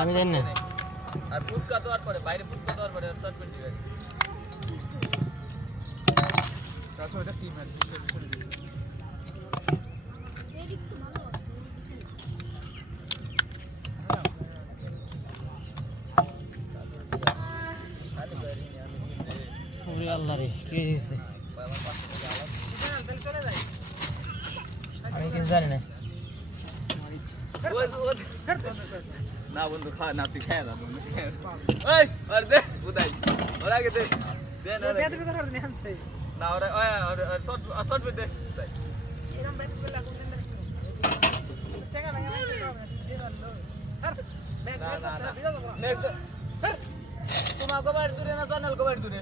আমি জানি না আর ফুটকা দেওয়ার পরে বাইরে ফুটকা দেওয়ার পরে শর্ট পেন দিবে তারপর এটা কি ম্যাচ চলে দিবে ওরে আল্লাহ রে কি হয়েছে আমি কিছু জানি না না বন্ধু খা না তুই খেয়ে না ওই আর দে উদাই ওরা আগে দে দে না না ওরা ওই শর্ট শর্ট দে এরকম ব্যাট করে লাগু দেন টাকা ভাঙা স্যার ব্যাট না না তোমাকে বাড়ি দূরে না চ্যানেল কো বাড়ি দূরে